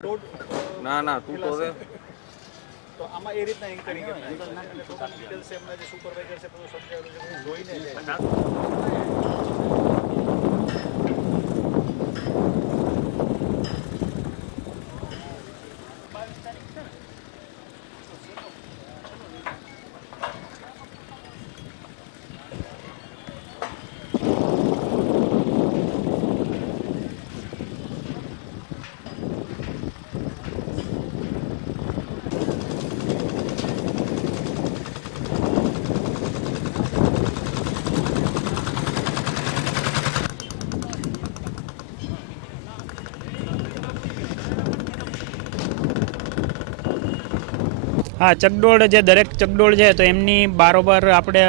ના ના તું તો રે તો આમાં એ રીતના એન્કરિંગ ટોટલ ડિટેલ્સ એમના જે સુપરવાઇઝર છે બધું સમજાવેલું છે હું જોઈને હા, ચકડોળ જે દરેક ચકડોળ છે તો એમની બારોબાર આપણે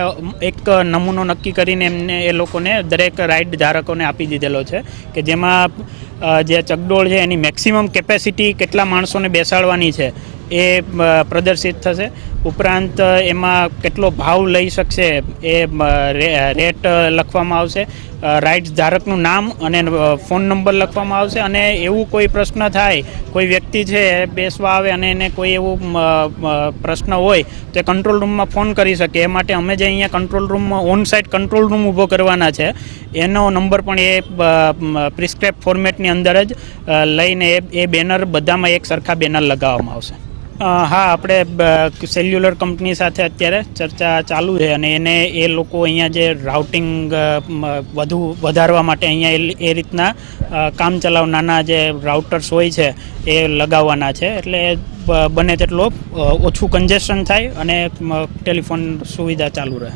એક નમૂનો નક્કી કરીને એમને એ લોકોને દરેક રાઇડ ધારકોને આપી દીધેલો છે કે જેમાં જે ચકડોળ છે એની મેક્સિમમ કેપેસિટી કેટલા માણસોને બેસાડવાની છે એ પ્રદર્શિત થશે. ઉપરાંત એમાં કેટલો ભાવ લઈ શકશે એ રેટ લખવામાં આવશે. રાઇડ્સ ધારકનું નામ અને ફોન નંબર લખવામાં આવશે અને એવું કોઈ પ્રશ્ન થાય, કોઈ વ્યક્તિ છે બેસવા આવે અને એને કોઈ એવું પ્રશ્ન હોય તો એ કંટ્રોલ રૂમમાં ફોન કરી શકે. એ માટે અમે જે અહીંયા કંટ્રોલ રૂમમાં ઓન સાઇટ કંટ્રોલ રૂમ ઊભો કરવાના છે એનો નંબર પણ એ પ્રિસ્ક્રાઇબ ફોર્મેટની અંદર જ લઈને એ બેનર બધામાં એક સરખા બેનર લગાવવામાં આવશે. હા, આપણે સેલ્યુલર કંપની સાથે અત્યારે ચર્ચા ચાલુ છે અને એને એ લોકો અહીંયા જે રાઉટિંગ વધારવા માટે અહીંયા એ રીતના કામચલાઉ નાના જે રાઉટર્સ હોય છે એ લગાવવાના છે એટલે બને તેટલો ઓછું કન્જેશન થાય અને ટેલિફોન સુવિધા ચાલુ રહે.